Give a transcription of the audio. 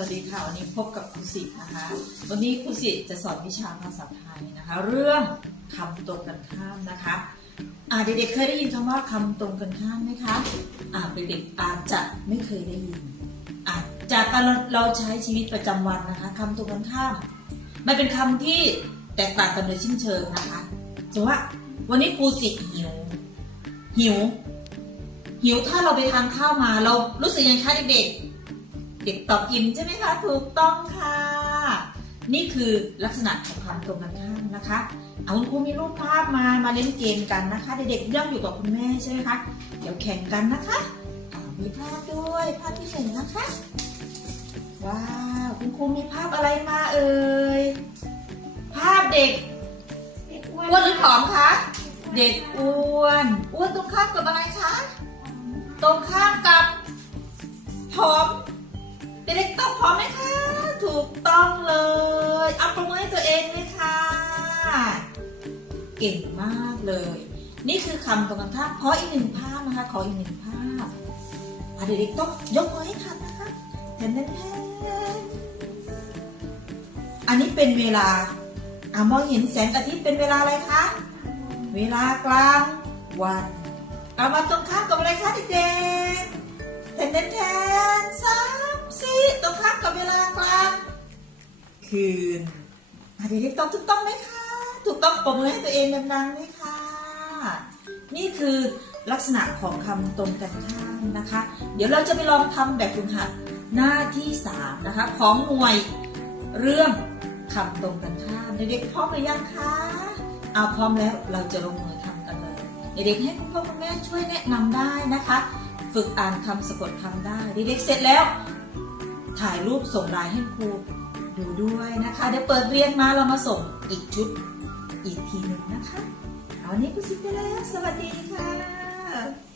วัสดีค่ะ วันนี้พบกับครูสินะคะ วันนี้ครูสิจะสอนวิชาภาษาไทยนะคะ เรื่องคำตรงกันข้ามนะคะอ่าเด็กๆเคยได้ยินคำว่าคำตรงกันข้ามไหมคะอ่าเด็กๆอาจจะไม่เคยได้ยินอ่าจากการเราใช้ชีวิตประจำวันนะคะคำตรงกันข้าม มันเป็นคำที่แตกต่างกันโดยสิ้นเชิงนะคะสมมติว่าวันนี้ครูสิหิว หิว หิวถ้าเราไปทานข้าวมาเรารู้สึกยังไงคะเด็กๆ เด็กตอบอิ่มใช่ไหมคะ ถูกต้องค่ะ นี่คือลักษณะของคำตรงกันข้ามนะคะ เอาคุณครูมีรูปภาพมามาเล่นเกมกันนะคะ เด็กๆย่องอยู่กับคุณแม่ใช่ไหมคะ เดี๋ยวแข่งกันนะคะมีภาพด้วยภาพที่หนึ่งนะคะ ว้าวคุณครูมีภาพอะไรมาเอ่ย ภาพเด็กอ้วนหรือผอมคะ เด็กอ้วน อ้วนตรงข้ามกับอะไรคะ ตรงข้าม ด็กๆต้อมไหมคะ ถูกต้องเลย เอาประมือให้ตัวเองเลยค่ะ เก่งมากเลย นี่คือคำตรงกันข้ามขออีกหนึ่งภาพนะคะ ขออีกหนึ่งภาพอะเด็กๆต้องยกมือให้ทันนะคะแทนแทนแทนอันนี้เป็นเวลาอะมองเห็นแสงอาทิตย์เป็นเวลาอะไรคะ เวลากลางวันเอามาตรงข้ามกับอะไรคะเด็กๆแทนแทนแทนสาม คืนอะเด็กๆตอบถูกต้องไหมคะ ถูกต้องปรบมือให้ตัวเองดังๆไหมคะ นี่คือลักษณะของคำตรงกันข้ามนะคะ เดี๋ยวเราจะไปลองทำแบบฝึกหัดหน้าที่สามนะคะของหน่วยเรื่องคำตรงกันข้ามเด็กๆพร้อมหรือยังคะเอาพร้อมแล้วเราจะลงมือทำกันเลยเด็กๆให้คุณพ่อคุณแม่ช่วยแนะนำได้นะคะ ฝึกอ่านคำสะกดคำได้เด็กๆเสร็จแล้ว ถ่ายรูปส่งไลน์ให้ครู ดูด้วยนะคะ เดี๋ยวเปิดเรียนมาเรามาส่งอีกชุดอีกทีหนึ่งนะคะ เอาวันนี้คุณสิไปแล้ว สวัสดีค่ะ